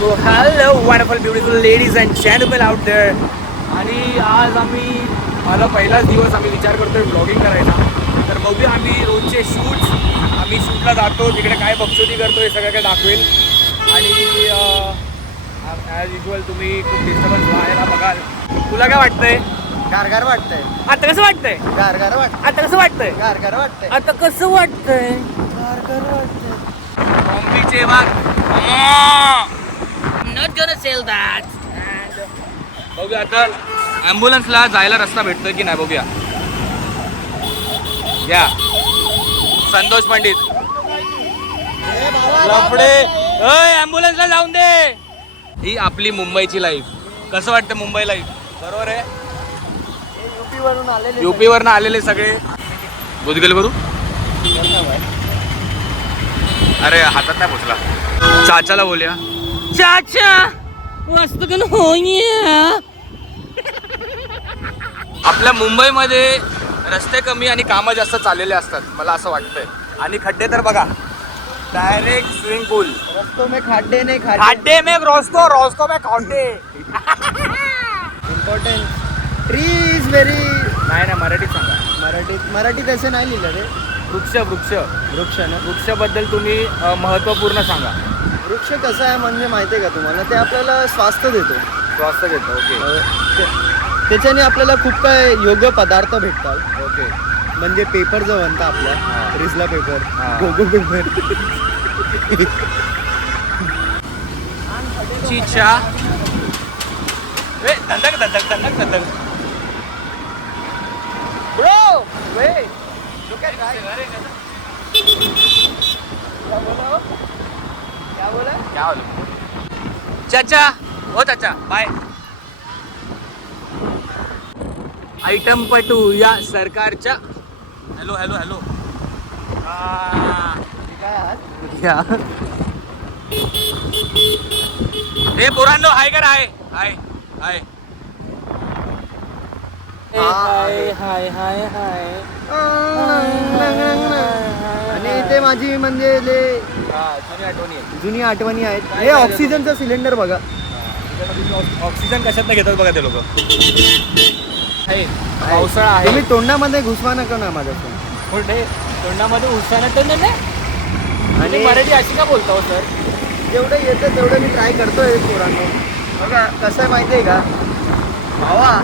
So hello wonderful beautiful ladies and gentlemen out there. आणि आज मला पहिलाच दिवस आम्ही विचार करतोय ब्लॉगिंग करायचा. तर बघूया आम्ही रोजचे शूट्स आम्ही शूटला जातो तिकडे काय बक्षोटी करतोय सगळं काय दाखवेल. आणि ॲज युजल तुम्ही खूप डिस्टर्बन्स व्हायला बघाल. तुला काय वाटतंय? गारगार वाटतंय. आता कसं वाटतंय? गारगार वाटतंय. आता कसं वाटतंय? गारगार वाटतंय. आता कसं वाटतंय? गारगार वाटतंय. बॉम्बीचे वाघ. Not gonna sell that. बघूया आता ॲम्ब्युलन्सला जायला रस्ता भेटतोय की नाही बघूया. या संतोष पंडित लफडे ॲम्ब्युलन्सला जाऊन दे. ही आपली मुंबईची लाईफ. कसं वाटतं मुंबई लाईफ? बरोबर आहे. युपी वरून आलेले सगळे बुजगेल करू. अरे हातात नाही पोचला. चाचाला बोलूया. चाचा मस्त कन होईया. आपल्या मुंबईमध्ये रस्ते कमी आणि कामं जास्त चाललेले असतात मला असं वाटतंय. आणि खड्डे तर बघा डायरेक्ट स्विमिंग पूल. रस्तो में खड्डे नहीं खड्डे में रोस्को में खड्डे. Important tree is very. नाही मराठीत सांगा. मराठीत असं नाही लिहिलं रे. वृक्ष ना वृक्षाबद्दल तुम्ही महत्त्वपूर्ण सांगा. वृक्ष कसं आहे म्हणजे माहिती आहे का तुम्हाला? ते आपल्याला स्वास्थ्य देतो. ओके. त्याच्याने आपल्याला खूप काय योग्य पदार्थ भेटतात. ओके. म्हणजे पेपर जो बनता आपला रिजला पेपर, गोगो पेपर. चिचा धंधक ब्रो वे क्या बोला चाचा. हो चाचा बाय. आयटम पटू या सरकारच्या. हॅलो हे पोरांनो हाय करा. हाय आणि ते माझी म्हणजे जुनी आठवणी आहेत. हे ऑक्सिजनचा सिलेंडर बघा. ऑक्सिजन कशात घेतात बघा ते लोक. पावसाळा आहे. तुम्ही तोंडामध्ये घुसवा नका ना माझ्याकडून. कुठे तोंडामध्ये उसाना आणि मराठी अशी का बोलता हो सर? जेवढं येतं तेवढं मी ट्राय करतोय पोरांनो. बघा कसं आहे माहिती आहे का भावा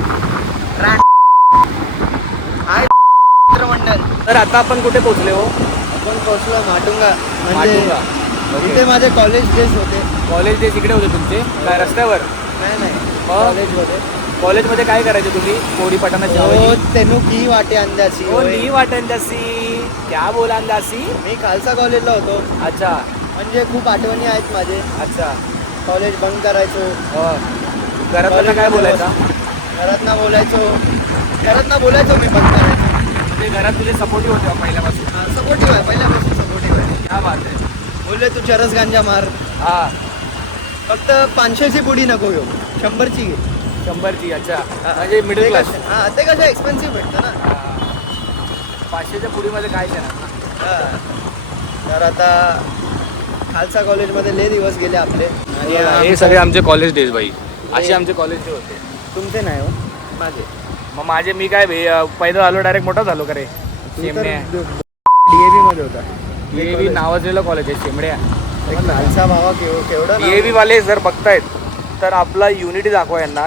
मंडळ. तर आता आपण कुठे पोहोचले हो? आपण पोहोचलो माटुंगा. म्हणजे इथे माझे कॉलेज डेज होते. कॉलेज डेज इकडे होते तुमचे काय रस्त्यावर? नाही कॉलेजमध्ये काय करायचे तुम्ही? पोरी पटाणाची तेनू की वाटे अंदासी. नी वाटंदासी क्या बोला अंदासी. मी खालसा कॉलेजला होतो. अच्छा. म्हणजे खूप आठवणी आहेत माझे. अच्छा. कॉलेज बंक करायचो. घरातलं काय बोलायचा? घरात ना बोलायचो मी बंक करायचो. म्हणजे घरात तुझे सपोर्टिव्ह होते पहिल्यापासून? सपोर्टिव्ह आहे. पहिल्यापासून सपोर्टिव्ह आहे. क्या बात आहे. बोलले तू चरस गांजा मार. फक्त 500ची पुडी नको घेऊ, 100ची घे. 100ची. अच्छा. म्हणजे मिडल क्लास. ते कसं एक्सपेन्सिव्ह भेटतं ना. 500च्या पुडीमध्ये काय देणार. तर आता खालसा कॉलेजमध्ये लय दिवस गेले आपले. आणि हे सगळे आमचे कॉलेज डेज बाई. असे आमचे कॉलेज डे होते. तुमचे नाही हो माझे. मग माझे मी काय पहिलं आलो डायरेक्ट मोठा झालो का रे. शेमड्या DAV मध्ये होता. DAV नावाजलेलं कॉलेज आहे शेमड्या. खालसा भावा केवढं DAV वाले जर बघतायत तर आपला युनिटी दाखवा यांना.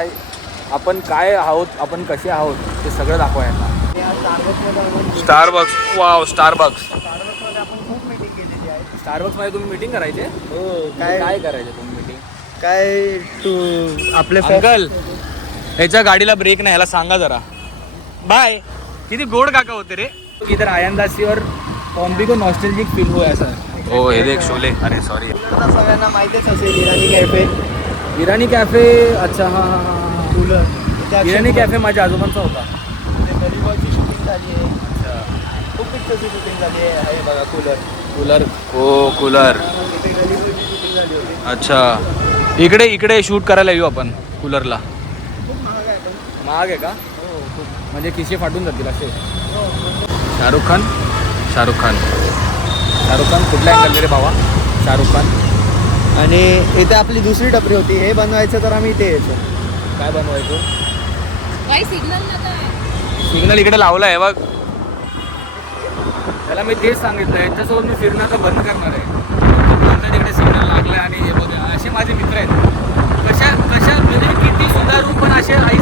आपण काय आहोत, आपण कसे आहोत ते सगळं दाखवा यांना. स्टारबक्स. Wow Starbucks. आपण खूप मीटिंग केलेली आहे. स्टारबक्समध्ये तुम्ही मीटिंग करायचे? हो. काय करायचे तुम्ही मीटिंग? काय तू आपले अंकल ह्याच्या गाडीला ब्रेक नाही ह्याला सांगा जरा. बाय. किती गोड काका होते रे. इधर आयंदासी और बॉम्बे को नॉस्टॅल्जिक फील हुआ सर. हो हे देख शोले. अरे सॉरी. सगळ्यांना माहितीच असेल इराणी कॅफे. इराणी कॅफे. अच्छा हां. कूलर. इराणी कॅफे माझ्या आजोबांचा होता. गलीबॉयची शूटिंग झाली आहे. खूप पिक्चरची शूटिंग झाली आहे. हे बघा कूलर. हो कूलर. इथे गलीबॉयची शूटिंग झाली होती. अच्छा. इकडे शूट करायला येऊ आपण कूलरला. खूप महाग आहे पण. महाग आहे का? हो खूप. म्हणजे खिसे फाटून जातील असे. शाहरुख खान कुठल्या अँगल रे बाबा? शाहरुख खान. आणि इथे आपली दुसरी टपरी होती. हे बनवायचं तर आम्ही इथे यायचो. काय बनवायचो? काही सिग्नल नाही. सिग्नल इकडे लावला आहे बघ. त्याला मी तेच सांगितलं यांच्यासोबत मी फिरणं आता बंद करणार आहे. तिकडे सिग्नल लागलं आणि हे बघा असे माझे मित्र आहेत. कशा कशा म्हणजे किती सुधारू पण असे आई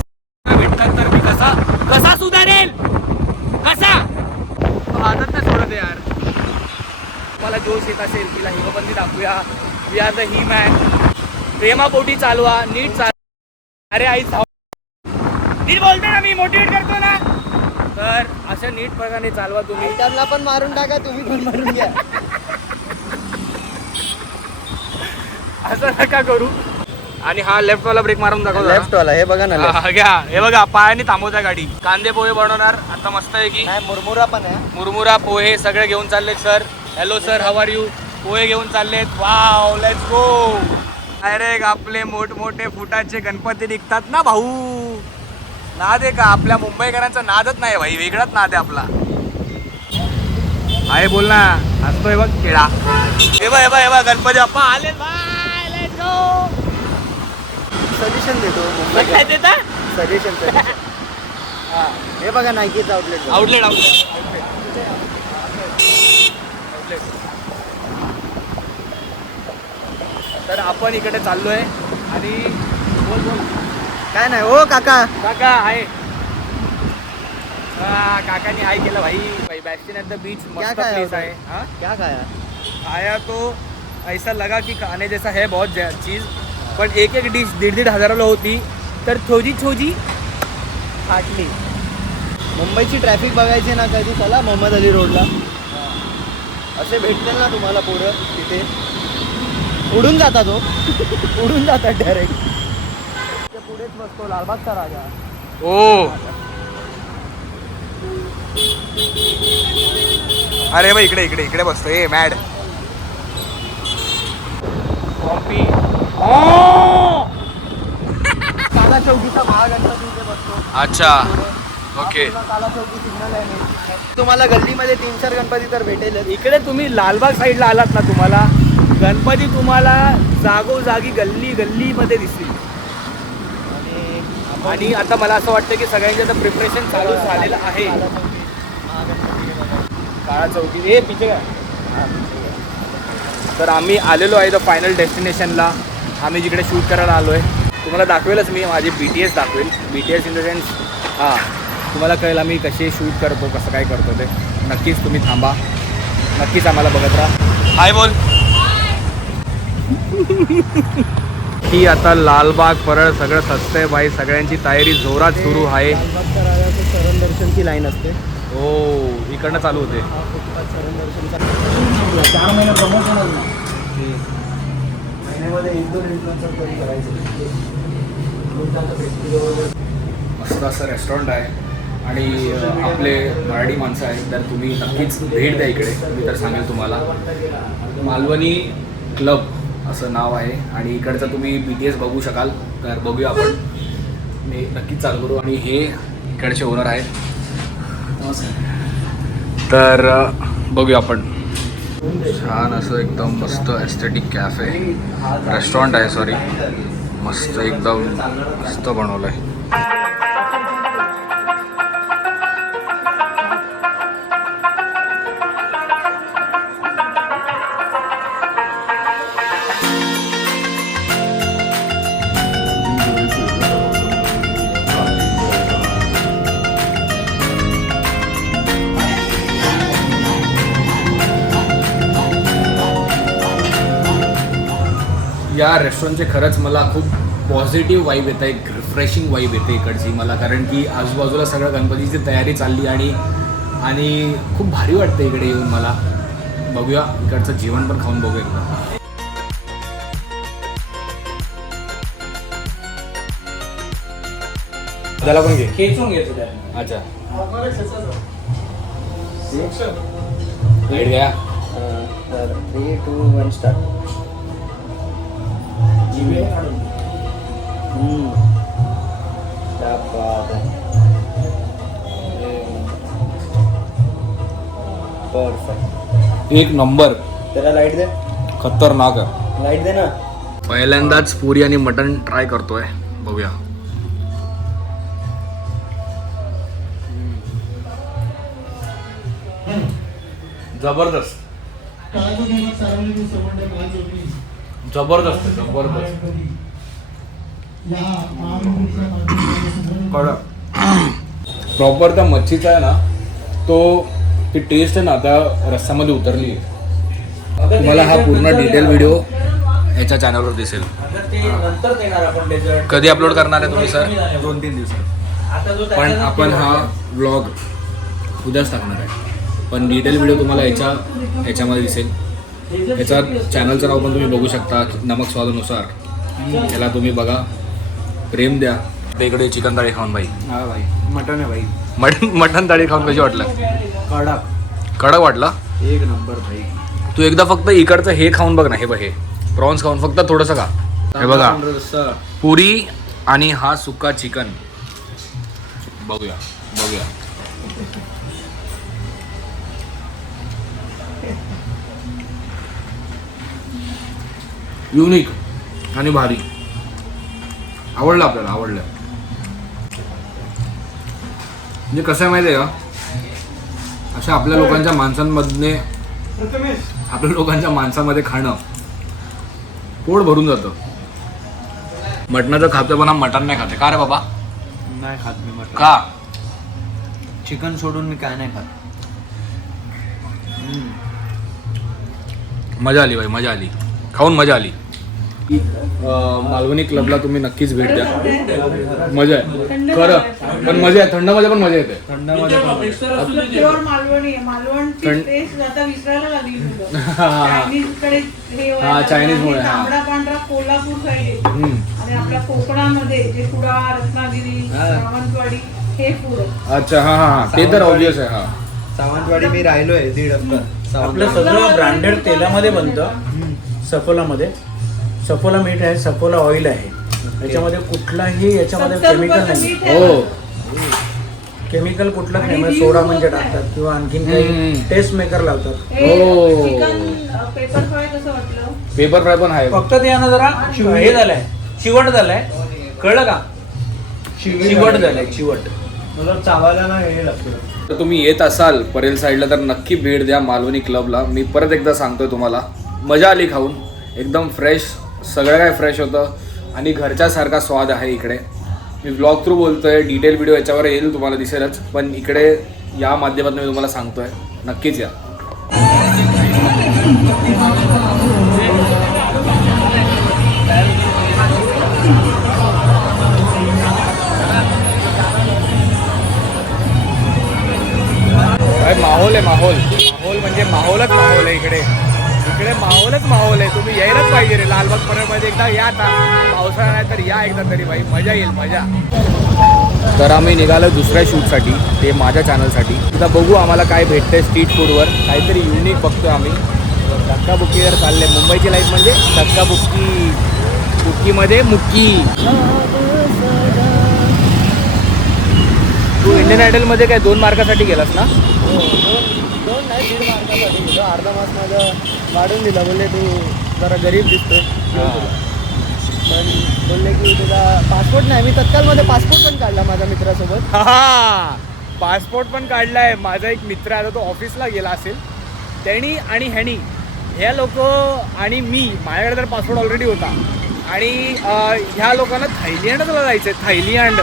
भेटतात तर मी कसा सुधारेल कसा आदत नाही सोडत यार. मला जोश येत असेल तिला हिमबंदी दाखवूया. We are the he man. प्रेमापोटी चालवा नीट चालवा. अरे आई नीट बोलतो ना मी मोटिवेट करतो ना. तर अशा नीट प्रकारे चालवा तुम्ही. त्यांना पण मारून टाका तुम्ही पण मारून घ्या. असं नका करू. आणि हा लेफ्ट वाला ब्रेक मारून दाखवतो. लेफ्ट वाला हे बघा ना. घ्या हे बघा पायाने थांबवता गाडी. कांदे पोहे बनवणार आता मस्त आहे की. मुरमुरा पण आहे. मुरमुरा पोहे सगळे घेऊन चाललेत sir. Hello sir how are you. Pohe घेऊन चाललेत. Wow let's go. डायरेक्ट आपले मोठमोठे फुटाचे गणपती निघतात ना भाऊ. नाद आहे का आपल्या मुंबईकरांचा नादच नाही भाई. वेगळाच नाद आहे आपला. आहे बोल ना. हसतोय बघ खेळा. हे बघ गणपती बाप्पा आले. Bye let's go. सजेशन देतो काय देता सजेशन. हे बघा नायकीचं आउटलेट. तर आपण इकडे चाललोय आणि बोल काय नाही हो काका. काका आहे. काकानी हाय केलं भाई. बॅस्टिन ॲट द बीच मस्त प्लेस है. हाँ क्या खाया? आया तो ऐसा लगा कि खाने जैसा है बहुत चीज़. पण एक डिश 1,500 हजाराला होती तर छोजी फाटली. मुंबईची ट्रॅफिक बघायची ना कधी चला मोहम्मद अली रोडला. असे भेटतील ना तुम्हाला पोरं तिथे. उडून जातात हो. उडून जातात डायरेक्ट. पुढेच बसतो लालबागचा राजा. ओ अरे भाई इकडे बसतो. ए मॅड कॉफी. काला चौकीचा महागणपती इथे बसतो. अच्छा ओके. काला चौकी सिग्नल आहे. तुम्हाला गल्लीमध्ये 3-4 गणपती तर भेटेलच. इकडे तुम्ही लालबाग साईडला आलात ना तुम्हाला गणपती तुम्हाला जागोजागी गल्लीमध्ये दिसतील. आणि आता मला असं वाटतं की सगळ्यांचे आता प्रिपरेशन चालू झालेलं आहे. काळा चौकी हे पिछे काय. तर आम्ही आलेलो आहे द फायनल डेस्टिनेशनला. आम्ही जिकडे शूट करायला आलो आहे. तुम्हाला दाखवेलच मी माझी BTS दाखवेल. BTS इन द सेन्स हां तुम्हाला कळेल आम्ही कसे शूट करतो कसं काय करतो ते. नक्कीच तुम्ही थांबा. नक्कीच आम्हाला बघत राहा. हाय बोल. ही आता लालबाग परळ सगळं सजतंय बाई. सगळ्यांची तयारी जोरात सुरू आहे. लालबागचा राजाचं शरण दर्शनची लाईन असते. हो इकडनं चालू होते. शरण दर्शन 4 महिने प्रमोशनच ना. महिन्यामध्ये 1-2 इन्फ्लुएन्सर तरी करायचे. मस्त असं रेस्टॉरंट आहे आणि आपले मराठी माणसं आहेत. तर तुम्ही नक्कीच भेट द्या इकडे. मी तर सांगेल तुम्हाला मालवणी क्लब असं नाव आहे. आणि इकडचं तुम्ही BTS बघू शकाल. तर बघूया आपण. मी नक्कीच चालू करू. आणि हे इकडचे ओनर आहेत. तर बघूया आपण. छान असं एकदम मस्त एस्थेटिक कॅफे रेस्टॉरंट आहे. सॉरी मस्त एकदम मस्त बनवलं आहे. या रेस्टॉरंटचे खरंच मला खूप पॉझिटिव्ह वाईब येत आहे. रिफ्रेशिंग वाईब येते इकडची मला. कारण की आजूबाजूला सगळं गणपतीची तयारी चालली आणि खूप भारी वाटतं इकडे येऊन मला. बघूया इकडचं जेवण पण खाऊन बघूया एकदा. त्याला पण घे. खेचून घेतो त्याला. अच्छा लाईट घ्या. 3, 2, 1 स्टार्ट. क्या बात है. परफेक्ट. एक नंबर. तेरा लाइट दे. खतरनाक है. लाइट दे ना. पहिल्यांदाच पुरी आणि मटन ट्राय करतोय, बघूया. जबरदस्त जबरदस्त जबरदस्त. प्रॉपर त्या मच्छीचा आहे ना, तो ती टेस्ट आहे ना आता रस्सामध्ये उतरली आहे. तुम्हाला हा पूर्ण डिटेल व्हिडिओ याच्या चॅनलवर दिसेल. कधी अपलोड करणार आहे तुम्ही सर? 2-3 दिवसात. पण आपण हा व्लॉग उद्याच टाकणार आहे. पण डिटेल व्हिडिओ तुम्हाला याच्यामध्ये दिसेल. याचा चॅनलचं नाव पण तुम्ही बघू शकता, नमक स्वादानुसार. याला तुम्ही बघा, प्रेम द्या. इकडे चिकन थाळी खाऊन भाई. हा भाई, मटन आहे भाई. मटन थाळी खाऊन कशी वाटलं? कडक वाटला? एक नंबर भाई. तू एकदा फक्त इकडचं हे खाऊन बघ ना. हे बघ, हे प्रॉन्स खाऊन फक्त थोडंसं खा. हे बघा, पुरी आणि हा सुक्का चिकन. बघूया बघूया. युनिक आणि भारी. आवडलं आपल्याला, आवडलं. म्हणजे कसं आहे माहिती आहे का, अशा आपल्या लोकांच्या माणसांमध्ये खाणं पोट भरून जातं. मटणाचं खातं पण हा मटण नाही खाते का रे बाबा? नाही खात मी मटन. का? चिकन सोडून मी काय नाही खात. मजा आली भाई, मजा आली. खाऊन मजा आली. मालवणी क्लबला तुम्ही नक्कीच भेट द्या. मजा आहे खरं, पण मजा आहे. थंडमध्ये पण मजा येते. थंडामध्ये प्युअर मालवणी आहे. मालवणची टेस्ट आता विसरायला लागली मुलं. चायनीजकडे हे व्हायला लागलं. चायनीजमुळे, आणि तांबडा पांढरा कोल्हापूर साईड आणि आपल्या कोकणामध्ये जे कुडाळ, रत्नागिरी, सावंतवाडी हे फूड आहे. अच्छा, हा हा, ते तर ऑब्विस आहे. हा, सावंतवाडी मी राहिलोय 1.5 हफ्ता. आपलं सगळं ब्रँडेड तेलामध्ये बनतं. सफोलामध्ये सफोला मीठ आहे, सफोला ऑइल आहे. याच्यामध्ये कुठलाही याच्यामध्ये 70 केमिकल रुपयाचं नाही. मीठ आहे. हो. केमिकल कुठलं आणि नाही. म्हणजे views सोडा म्हणजे खूप आहे. टाकतात किंवा आणखीन काही टेस्ट मेकर लावतात. हे हो. चिकन पेपर फ्राय कसं वाटलं? पेपर फ्राय पण आहे. फक्त ते यानं जरा हे झालंय, चिवट झालंय. कळलं का? चिवट झालंय, चिवट. मला चावायला ना हे लागतं. तर तुम्ही येत असाल परेल साईडला तर नक्की भेट द्या मालवणी क्लबला. मी परत एकदा सांगतोय तुम्हाला, मजा आली खाऊन. एकदम फ्रेश, सगळं काय फ्रेश होतं आणि घरच्यासारखा स्वाद आहे इकडे. मी ब्लॉग थ्रू बोलतोय, डिटेल व्हिडिओ याच्यावर येईल, तुम्हाला दिसेलच. पण इकडे या माध्यमातून मी तुम्हाला सांगतोय, नक्कीच या. माहोल आहे, माहोल. माहोल म्हणजे माहोलच माहोल आहे इकडे. इकडे माहोलच माहोल आहे. तुम्ही यायलाच पाहिजे रे लालबाग परळमध्ये. एकदा या आता, पावसाळा नाही तर या एकदा तरी भाई, मजा येईल, मजा. तर आम्ही निघालो दुसऱ्या शूटसाठी, ते माझ्या चॅनलसाठी. तिथं बघू आम्हाला काय भेटतंय स्ट्रीट फूडवर. काहीतरी युनिक बघतोय आम्ही. धक्काबुक्कीवर चालले. मुंबईची लाईफ म्हणजे धक्काबुक्की, बुक्कीमध्ये मुक्की. तू इंडियन आयडलमध्ये काय 2 मार्कासाठी गेलास ना? दोन नाही, 1.5 मार्कासाठी गेलो. अर्धा मार्क माझं वाढून दिला. बोलले तू जरा गरीब दिसतोय, पण बोलले की तुला पासपोर्ट नाही. मी तत्कालमध्ये पासपोर्ट पण काढला माझ्या मित्रासोबत. हा, पासपोर्ट पण काढलाय. माझा एक मित्र आता तो ऑफिसला गेला असेल, त्यांनी आणि ह्यानी, ह्या लोक आणि मी, माझ्याकडे तर पासपोर्ट ऑलरेडी होता. आणि ह्या लोकांना थायलंडला जायचं आहे, थायलंड.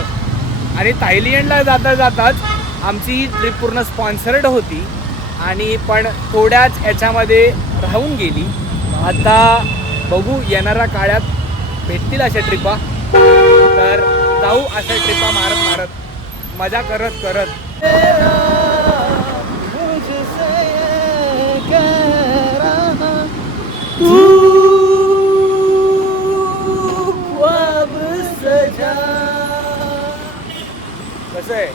आणि थायलंडला जाताच आमची ही ट्रिप पूर्ण स्पॉन्सर्ड होती आणि पण थोड्याच याच्यामध्ये राहून गेली. आता बघू येणाऱ्या काळात भेटतील अशा ट्रिपा, तर जाऊ अशा ट्रिपा मारत मजा करत. कसं आहे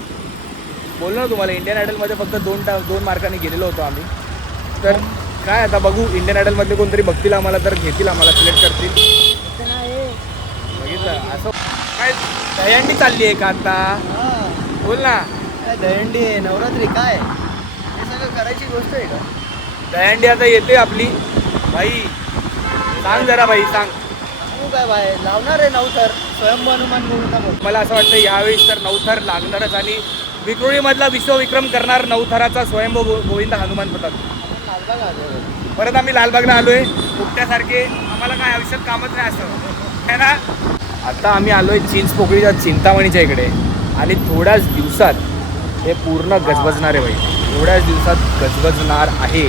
बोल ना तुम्हाला, इंडियन आयडलमध्ये फक्त 2 मार्कांनी गेलेलो होतो आम्ही. तर काय आता बघू, इंडियन आयडलमधले कोणतरी बघतील आम्हाला, तर घेतील आम्हाला, सिलेक्ट करतील. बघितलं असं काय दहीहंडी चालली आहे का आता? बोल ना. दहीहंडी आहे, नवरात्री काय हे सगळं करायची गोष्ट आहे का? दहीहंडी आता येते आपली. भाई सांग जरा, भाई सांग. काय बाहेर लावणार आहे नवतर स्वयंभू हनुमान बोलता बघ. मला असं वाटतं यावेळी तर नवथर लागणारच आणि विक्रोळीमधला विश्वविक्रम करणार नवथराचा स्वयंभू गोविंद हनुमान पथक. लालबाग आलोय. परत आम्ही लालबागला आलोय कुठल्यासारखे. आम्हाला काय आयुष्यात कामच नाही असं है ना. आता आम्ही आलोय चिंचपोकळीच्या चिंतामणीच्या इकडे आणि थोड्याच दिवसात हे पूर्ण गजबजणार आहे भाई. थोड्याच दिवसात गजबजणार आहे.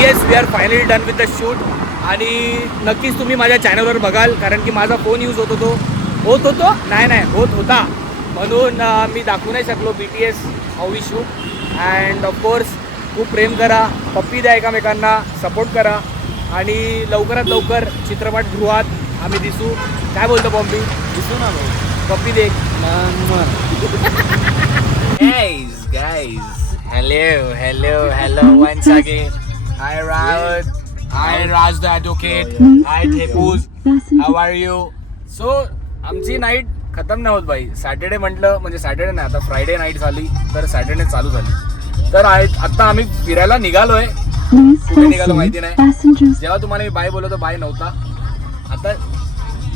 Yes we are finally done with the shoot आणि नक्कीच तुम्ही माझ्या चॅनलवर बघाल कारण की माझा फोन यूज होत होतो नाही होत होता म्हणून मी दाखवू नाही शकलो BTS how we shoot. And of course खूप प्रेम करा, पप्पी द्या एकमेकांना, सपोर्ट करा आणि लवकरात लवकर चित्रपटगृहात आम्ही दिसू. काय बोलतो पप्पी? दिसू ना भाऊ. पप्पी दे. Guys, hello once again. Hi Raut, hi Raj the Advocate, hi Thepuz, how are you? So आमची नाईट खतम नाही होत भाई. सॅटर्डे म्हटलं म्हणजे सॅटर्डे नाही आता फ्रायडे नाईट झाली तर सॅटर्डे चालू झाली. तर आता आम्ही फिरायला निघालोय. कुठे निघालो माहिती नाही. जेव्हा तुम्हाला मी बाय बोलतो बाय नव्हता. आता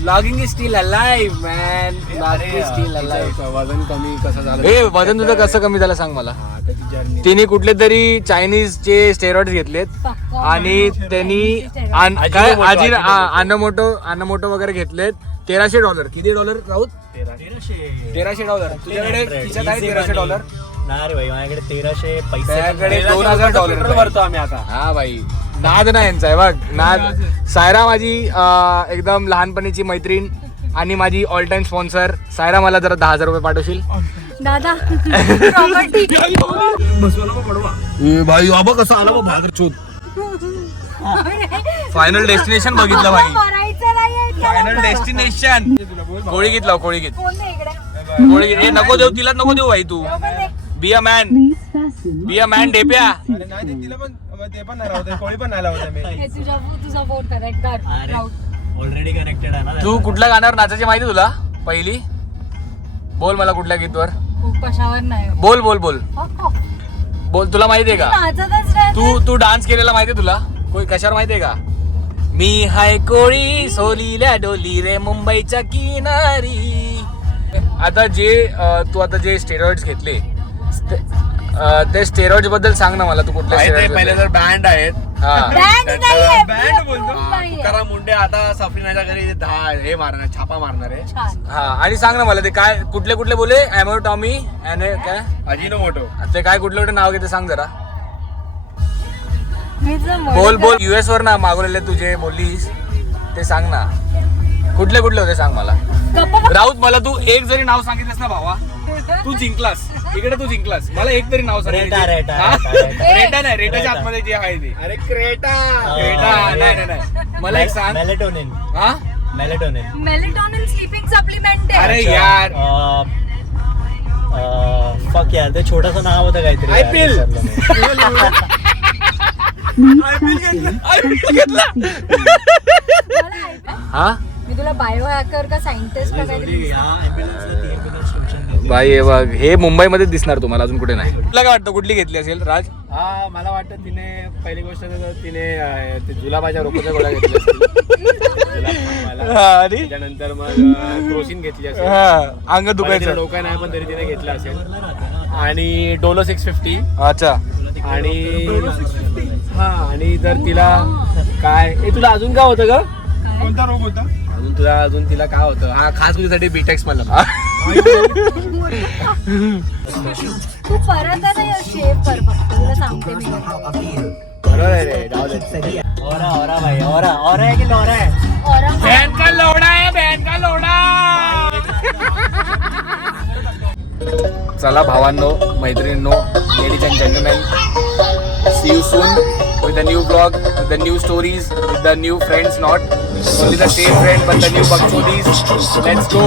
logging is steel alive man. Logging is steel alive. वजन कमी कसं झालं? ए वजन तुझं कसं कमी झालं सांग मला. तिने कुठले तरी चायनीजचे स्टेरॉइड्स घेतलेत आणि त्यांनी काय अनमोटो वगैरे घेतलेत. $1300. किती डॉलर राहूत? $1300. तुझ्याकडे खिशात आहे $1300? नाही रे भाई माझ्याकडे 1300 पैसे. त्याकडे $2000 भरतो आम्ही आता. हा भाई नाद नाही यांचा आहे बघ नाद. सायरा माझी एकदम लहानपणीची मैत्रीण आणि माझी ऑल टाइम स्पॉन्सर. सायरा मला जरा $10,000 पाठवशील दादा. प्रॉपर्टी भाई बाबा कसं आला बा भागर चोत. फायनल डेस्टिनेशन बघितलं भाई. मरायचं नाहीये. Final destination. कोळी गीत लाव कोळी गीत. कोण नाही इकडे. कोळी गीत. हे नको देऊ तिला नको देऊ भाई. तू बी अ मॅन डेप्या. ते पण नाही राहते कोळी पण नाही लावते मी. हे तुझा फोन कनेक्ट कर. अरे. राऊत. ऑलरेडी कनेक्टेड आहे ना. तू कुठल्या गाण्यावर नाचायची माहिती तुला पहिली? बोल मला कुठल्या गीतवर. कशावर नाही. बोल बोल बोल बोल. तुला माहितीये का? नाचतच राहते. तू डान्स केलेला माहितीये तुला? कोई कशावर माहितीये का? मी हाय कोळी सोलील्या डोली रे मुंबईच्या किनारी. आता जे स्टेरॉइड्स घेतले ते स्टेरॉइड्स बद्दल सांग ना मला. तू कुठल्या पहिले तर बँड आहेत. Brand नाहीये. बँड बोलतो. नाहीये. तुकाराम मुंडे आता सफरीनाच्या घरी हे मारणार छापा मारणार आहे. छान. हा आणि सांग ना मला ते काय कुठले कुठले बोले. ॲमो टॉमी आणि काय अजिनोमोटो. ते काय कुठले कुठले नाव घेते सांग जरा. मी जर बोल बोल. US वर ना मागवलेले तुझे बोललीस ते सांग ना. कुठले कुठले होते सांग मला. गप्पा. राऊत मला तू एक जरी नाव सांगितलंस ना भावा तू जिंकलास. इकडे तू जिंकलास. मला एक तरी नाव सांग. रेटा. रेटा नाही. रेटाच्या आतमध्ये जे आहे ते. अरे क्रेटा. नाही मला एक सांग. मेलेटोनिन. हा मेलेटोनिन स्लीपिंग सप्लिमेंट आहे. अरे यार फक यार ते छोटस नाव होतं काहीतरी. IPL. हा मी तुला बायो हॅकर का सायंटिस्ट का काहीतरी. बाई हे बघ हे मुंबईमध्येच दिसणार तुम्हाला अजून कुठे नाही. तुला काय वाटतं कुठली घेतली असेल राज? हा मला वाटतं तिने पहिली गोष्ट तर तिने ते जुलाबाच्या रोपाच्या गोळ्या घेतल्या असतील. आणि त्याच्यानंतर मग क्रोसिन घेतली असेल. अंग दुखायचं. डोका नाही पण तरी तिने घेतलं असेल. आणि डोलो 650. अच्छा. आणि हा आणि जर तिला काय तुला अजून काय होतं ग? कोणता रोग होता? अजून तिला काय होतं? हा खास तुझ्यासाठी बीटेक्स मला. तू परत आता शेव कर फक्त तुला सांगते मी. बरोबर आहे रे. जाऊ दे. ओरा भाई ओरा आहे की लोरा आहे? और बहन का लोडा है बहन का लोडा. चला भावांनो मैत्रिणींनो ladies and gentleman see you soon with a new vlog, with the new stories, with the new friends, not only the same friend but the new bakchodis. Let's go.